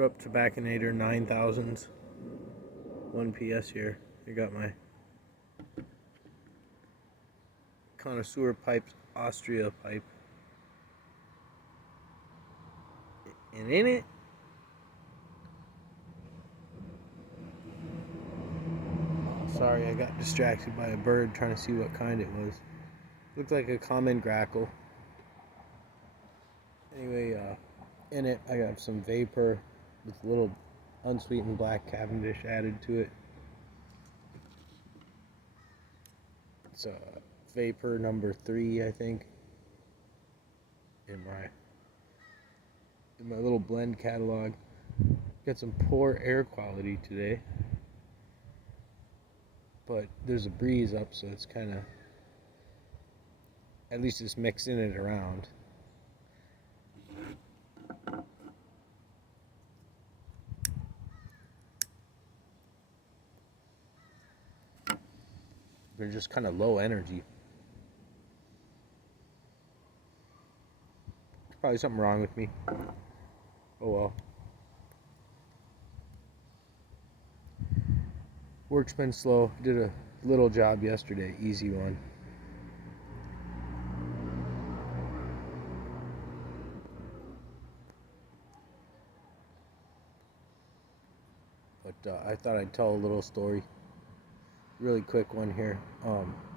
What up, Tobaccinator 9000s? 1 PS here. I got my connoisseur pipes Austria pipe. And in it, sorry, I got distracted by a bird trying to see what kind it was. Looked like a common grackle. Anyway, in it I got some vapor with a little unsweetened black Cavendish added to it. It's vapor number 3, I think, in my little blend catalog. Got some poor air quality today, but there's a breeze up, so it's kind of, at least it's mixing it around. They're just kind of low energy. There's probably something wrong with me. Oh well. Work's been slow. Did a little job yesterday, easy one. But I thought I'd tell a little story. Really quick one here.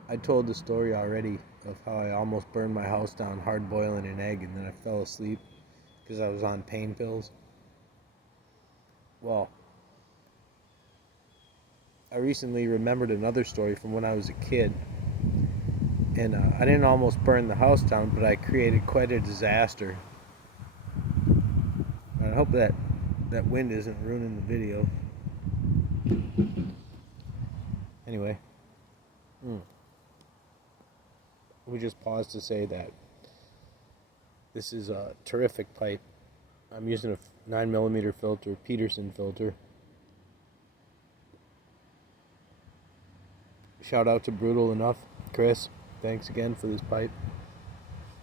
I told the story already of how I almost burned my house down hard boiling an egg, and then I fell asleep because I was on pain pills. Well, I recently remembered another story from when I was a kid, and I didn't almost burn the house down, but I created quite a disaster. I hope that wind isn't ruining the video. Anyway, we just pause to say that this is a terrific pipe. I'm using a 9mm filter, Peterson filter. Shout out to Brutal Enough, Chris. Thanks again for this pipe.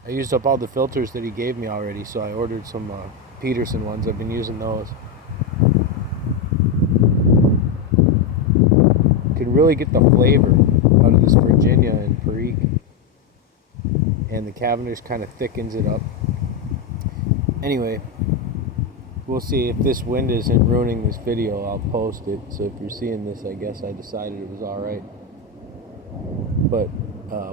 I used up all the filters that he gave me already, so I ordered some Peterson ones. I've been using those. You can really get the flavor out of this Virginia and Perique, and the Cavendish kind of thickens it up. Anyway, we'll see if this wind isn't ruining this video. I'll post it, so if you're seeing this, I guess I decided it was alright. But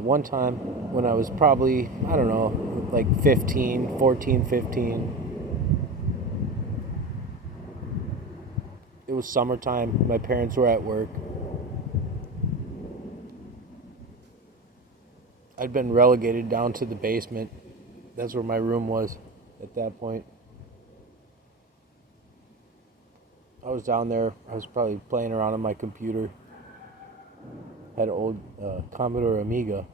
one time when I was probably, I don't know, like 14, 15, it was summertime, my parents were at work. I'd been relegated down to the basement. That's where my room was at that point. I was down there. I was probably playing around on my computer. Had an old Commodore Amiga,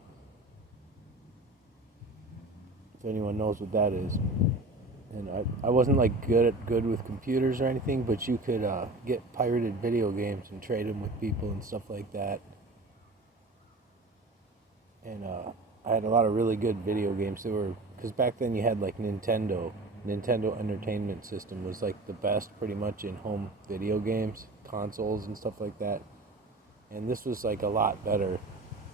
if anyone knows what that is. And I wasn't like good with computers or anything, but you could get pirated video games and trade them with people and stuff like that. And I had a lot of really good video games. Because back then you had like Nintendo Entertainment System was like the best pretty much in home video games, consoles and stuff like that. And this was like a lot better.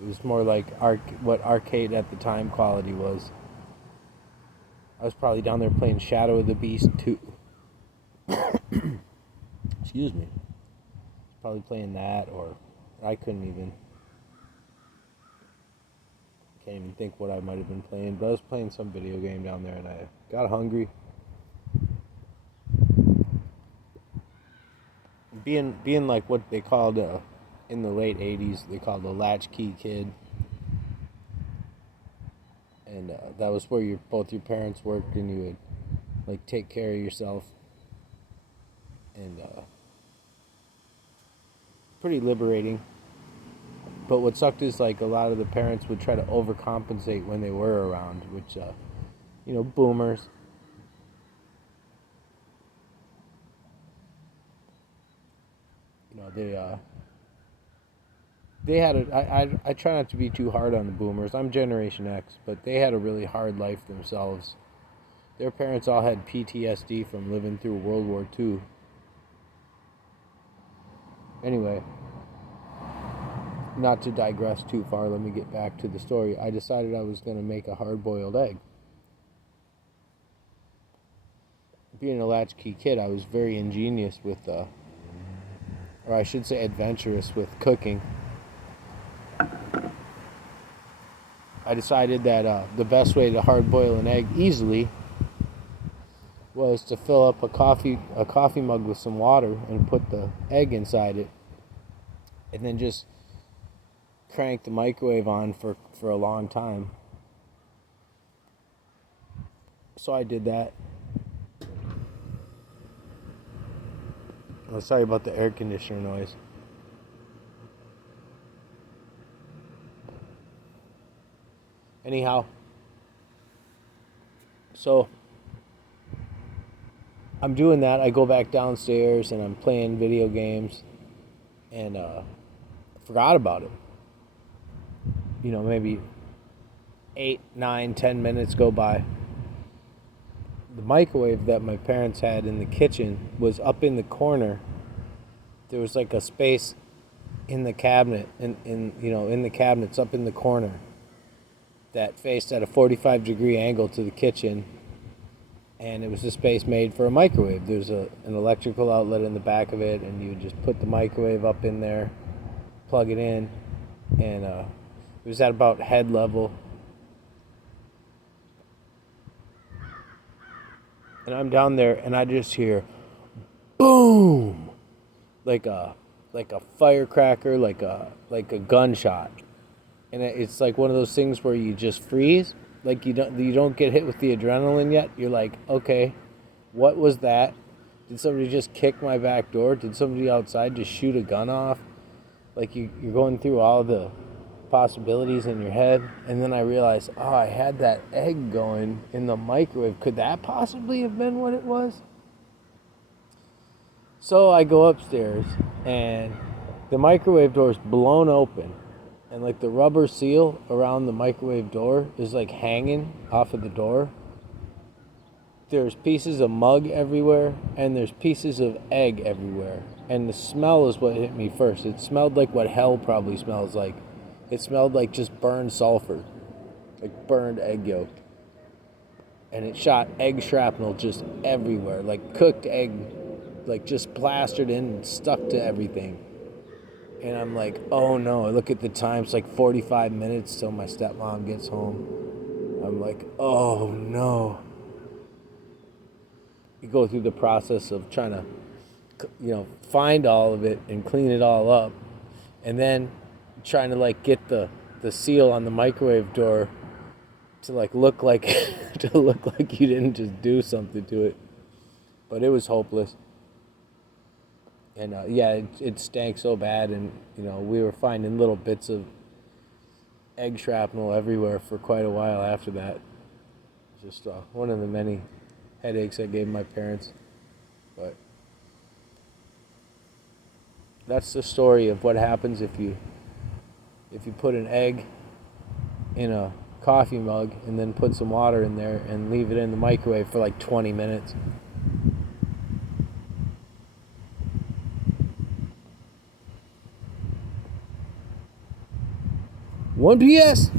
It was more like what arcade at the time quality was. I was probably down there playing Shadow of the Beast 2. Excuse me. Probably playing that, or I can't even think what I might have been playing, but I was playing some video game down there, and I got hungry. Being like what they called in the late 80s, they called a latchkey kid. And that was where both your parents worked, and you would like take care of yourself. And pretty liberating. But what sucked is like a lot of the parents would try to overcompensate when they were around, which boomers. They had I try not to be too hard on the boomers. I'm Generation X, but they had a really hard life themselves. Their parents all had PTSD from living through World War II. Anyway, not to digress too far, let me get back to the story. I decided I was going to make a hard-boiled egg. Being a latchkey kid, I was very ingenious with, or I should say adventurous with cooking. I decided that the best way to hard-boil an egg easily was to fill up a coffee mug with some water and put the egg inside it, and then just crank the microwave on for a long time. So I did that. Oh, sorry about the air conditioner noise. Anyhow, so I'm doing that. I go back downstairs and I'm playing video games, and forgot about it. You know, maybe 8, 9, 10 minutes go by. The microwave that my parents had in the kitchen was up in the corner. There was like a space in the cabinet, in the cabinets up in the corner, that faced at a 45-degree angle to the kitchen, and it was a space made for a microwave. There's an electrical outlet in the back of it, and you just put the microwave up in there, plug it in, and it was at about head level. And I'm down there, and I just hear boom, like a firecracker, like a gunshot, and it's like one of those things where you just freeze, like you don't get hit with the adrenaline yet. You're like, okay, what was that? Did somebody just kick my back door? Did somebody outside just shoot a gun off? Like you're going through all the possibilities in your head, and then I realized, oh, I had that egg going in the microwave. Could that possibly have been what it was? So I go upstairs, and the microwave door is blown open, and like the rubber seal around the microwave door is like hanging off of the door. There's pieces of mug everywhere, and there's pieces of egg everywhere, and the smell is what hit me first. It smelled like what hell probably smells like. It smelled like just burned sulfur, like burned egg yolk. And it shot egg shrapnel just everywhere, like cooked egg, like just plastered in and stuck to everything. And I'm like, oh no. I look at the time, it's like 45 minutes till my stepmom gets home. I'm like, oh no. You go through the process of trying to, find all of it and clean it all up. And then trying to like get the seal on the microwave door to like look like you didn't just do something to it. But it was hopeless. And it stank so bad, and we were finding little bits of egg shrapnel everywhere for quite a while after that. Just one of the many headaches I gave my parents. But that's the story of what happens if you put an egg in a coffee mug and then put some water in there and leave it in the microwave for like 20 minutes. One PS.